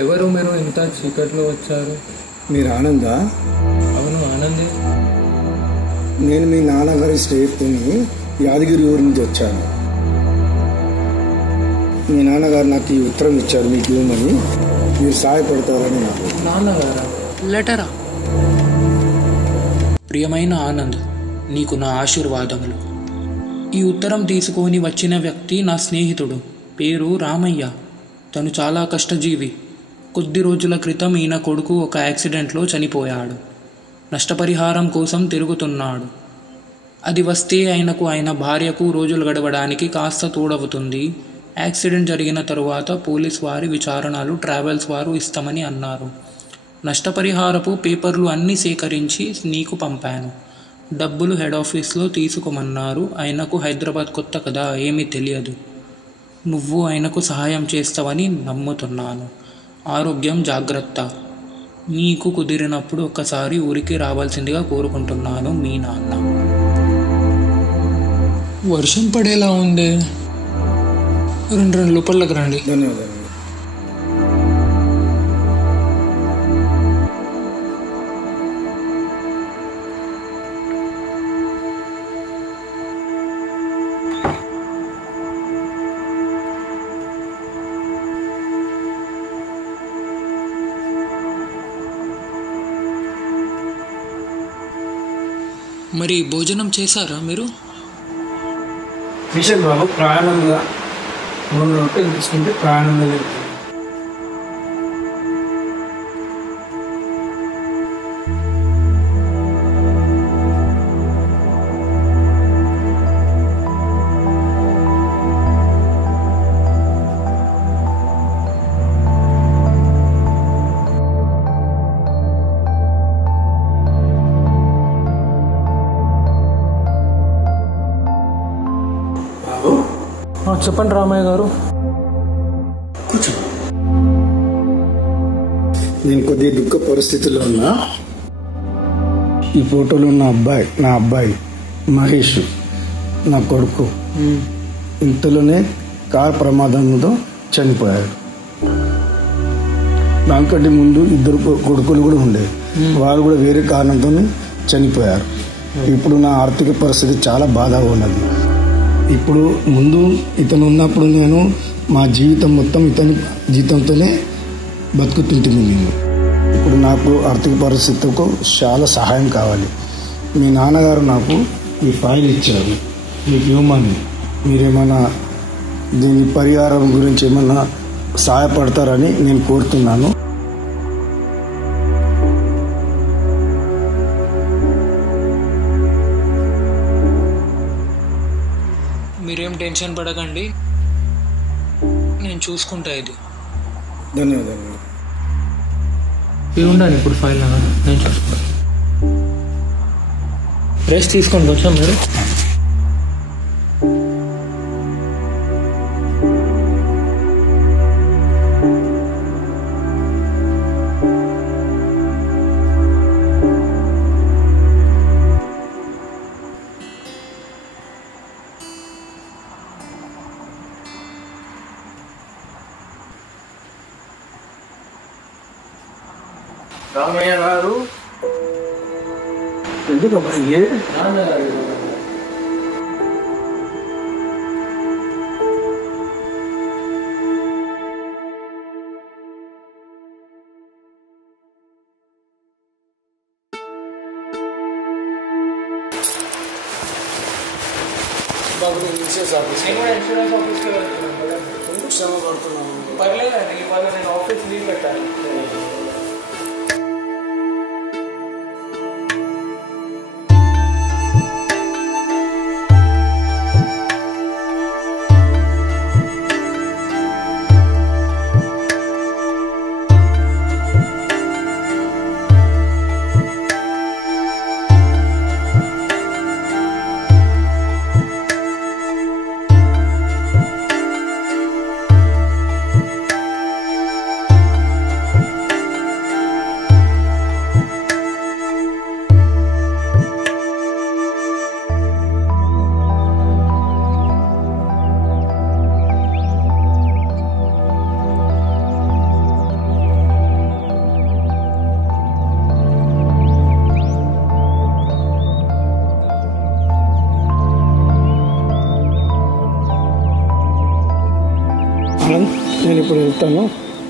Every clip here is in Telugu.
ఎవరు మీరు ఇంత చీకట్లో వచ్చారు? మీరు ఆనందా? అవును, ఆనందే. నేను మీ నాన్నగారి స్నేహితుని యాదగిరి ఊరి నుంచి వచ్చాను. మీ నాన్నగారు నాకు ఈ ఉత్తరం ఇచ్చారు మీకు ఇవ్వమని. మీరు సహాయపడతారని నాకు. నాన్నగారా? లెటరా? ప్రియమైన ఆనంద్, నీకు నా ఆశీర్వాదములు. ఈ ఉత్తరం తీసుకొని వచ్చిన వ్యక్తి నా స్నేహితుడు, పేరు రామయ్య. తను చాలా కష్టజీవి. కొద్ది రోజుల క్రితం ఈయన కొడుకు ఒక యాక్సిడెంట్లో చనిపోయాడు. నష్టపరిహారం కోసం తిరుగుతున్నాడు. అది వస్తే ఆయనకు ఆయన భార్యకు రోజులు గడవడానికి కాస్త తోడవుతుంది. యాక్సిడెంట్ జరిగిన తరువాత పోలీస్ వారి విచారణలు ట్రావెల్స్ వారు ఇస్తామని అన్నారు. నష్టపరిహారపు పేపర్లు అన్నీ సేకరించి నీకు పంపాను. డబ్బులు హెడ్ ఆఫీస్లో తీసుకోమన్నారు. ఆయనకు హైదరాబాద్ కొత్త కదా, ఏమీ తెలియదు. నువ్వు ఆయనకు సహాయం చేస్తావని నమ్ముతున్నాను. ఆరోగ్యం జాగ్రత్త. నీకు కుదిరినప్పుడు ఒక్కసారి ఊరికి రావాల్సిందిగా కోరుకుంటున్నాను. మీ నాన్న. వర్షం పడేలా ఉంది. రెండు లోపలికి రండి. ధన్యవాదాలు. మరి భోజనం చేశారా మీరు? కిషన్ బాబు ప్రయాణంగా 3 రొట్టెలు తీసుకుంటే ప్రయాణంగా వెళ్తుంది. చెప్పండి రామయ్య గారు. కూర్చో. నేను కొద్దిగా దుఃఖ పరిస్థితుల్లో ఉన్నా. ఈ ఫోటోలో ఉన్న నా అబ్బాయి మహేష్, నా కొడుకు, ఇంతలోనే కార్ ప్రమాదంతో చనిపోయాడు. దానికంటే ముందు 2 కొడుకులు కూడా ఉండేవి. వారు కూడా వేరే కారణంతో చనిపోయారు. ఇప్పుడు నా ఆర్థిక పరిస్థితి చాలా బాధగా ఉన్నది. ఇప్పుడు ముందు ఇతను ఉన్నప్పుడు నేను మా జీవితం మొత్తం ఇతని జీతంతోనే బతుకుతుంటుంది. నేను ఇప్పుడు నాకు ఆర్థిక పరిస్థితులకు చాలా సహాయం కావాలి. మీ నాన్నగారు నాకు ఈ ఫైల్ ఇచ్చారు, మీకు ఇవ్వమని. మీరేమైనా దీని పరిహారం గురించి ఏమన్నా సహాయపడతారని నేను కోరుతున్నాను. మీరేం టెన్షన్ పడకండి, నేను చూసుకుంటా. ఇది ధన్యవాదాలు. ఇవి ఉండాలి ఇప్పుడు ఫైల్. నేను చూసుకుంటాను. రెస్ట్ తీసుకోండి కొంచెం మీరు. రామయ్య గారు ఎందుకు నాన్నగారు బాబు, నేను ఇన్సూరెన్స్ ఆఫీస్ ఇన్సూరెన్స్ ఆఫీస్కి వెళ్తున్నాను కదా. ఎందుకు శ్రమ పడుతున్నాను? పర్లేదండి, ఇవాళ నేను ఆఫీస్ లీవ్ పెట్టాను.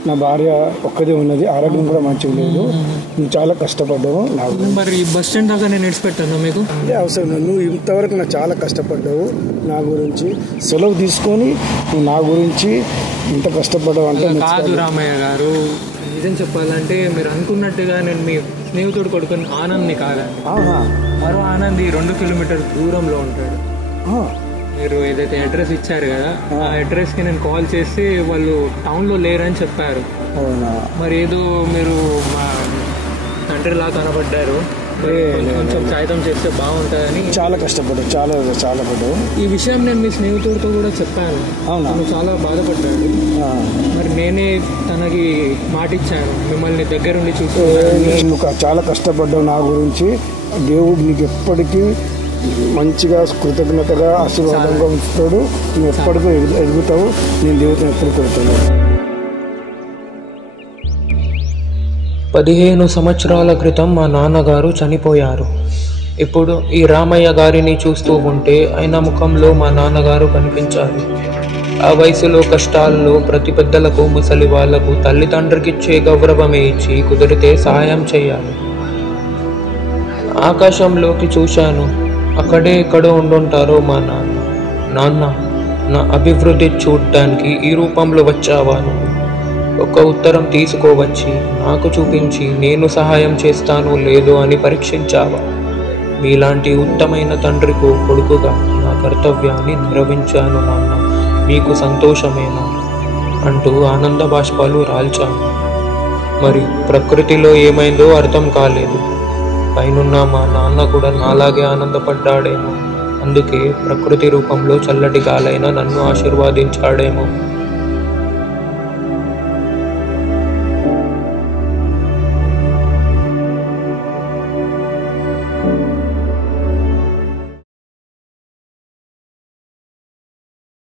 నా భార్య ఒక్కదే ఉన్నది, ఆరోగ్యం కూడా మంచిగా లేదు. నువ్వు చాలా కష్టపడ్డావు. నాకు మరి బస్ స్టాండ్ దాకా నేను విడిచిపెట్టాను మీకు అవసరం లేదు. నువ్వు ఇంతవరకు నాకు చాలా కష్టపడ్డావు నా గురించి. సెలవు తీసుకొని నువ్వు నా గురించి ఇంత కష్టపడ్డావు అంటే కాదు రామయ్య గారు. నిజం చెప్పాలంటే మీరు అనుకున్నట్టుగా నేను మీ స్నేహితుడు కొడుకుని ఆనంద్ని కాదండి. మరో ఆనంద్ 2 కిలోమీటర్ల దూరంలో ఉంటాడు. మీరు ఏదైతే అడ్రస్ ఇచ్చారు కదా, ఆ అడ్రస్కి నేను కాల్ చేసి వాళ్ళు టౌన్లో లేరని చెప్పారు. మరి ఏదో మీరు మా తండ్రిలా కనబడ్డారు, కొంచెం సాయం చేస్తే బాగుంటుందని చాలా కష్టపడ్డావు, చాలా పడ్డావు. ఈ విషయం నేను మీ స్నేహితుడితో కూడా చెప్పాను. తను చాలా బాధపడ్డాడు. మరి నేనే తనకి మాట ఇచ్చాను, మిమ్మల్ని దగ్గరుండి చూసుకున్నాను. నువ్వు చాలా కష్టపడ్డావు నా గురించి. దేవుడు నీకు ఎప్పటికీ మంచిగా కృతజ్ఞతగా ఆశీర్వాదంగా ఉంచుతాడు. నువ్వు ఎప్పటికీ ఎదుగుతావు. నేను దేవుడిని ఎప్పుడు కొడుతాను. 15 సంవత్సరాల క్రితం మా నాన్నగారు చనిపోయారు. ఇప్పుడు ఈ రామయ్య గారిని చూస్తూ ఉంటే ఆయన ముఖంలో మా నాన్నగారు కనిపించారు. ఆ వయసులో కష్టాల్లో ప్రతి పెద్దలకు, ముసలి వాళ్లకు తల్లిదండ్రికిచ్చే గౌరవమే ఇచ్చి కుదిరితే సహాయం చేయాలి. ఆకాశంలోకి చూశాను. అక్కడే ఎక్కడో ఉండుంటారో మా నాన్న. నా అభివృద్ధి చూడ్డానికి ఈ రూపంలో వచ్చావా? ఒక ఉత్తరం తీసుకోవచ్చి నాకు చూపించి నేను సహాయం చేస్తానో లేదో అని పరీక్షించావా? మీలాంటి ఉత్తమైన తండ్రికు కొడుకుగా నా కర్తవ్యాన్ని నిర్వహించాను నాన్న. మీకు సంతోషమేనా అంటూ ఆనంద బాష్పాలు రాల్చాను. మరి ప్రకృతిలో ఏమైందో అర్థం కాలేదు. పైనున్న మా నాన్న కూడా నాలాగే ఆనందపడ్డాడేమో. అందుకే ప్రకృతి రూపంలో చల్లటి గాలైన నన్ను ఆశీర్వాదించాడేమో.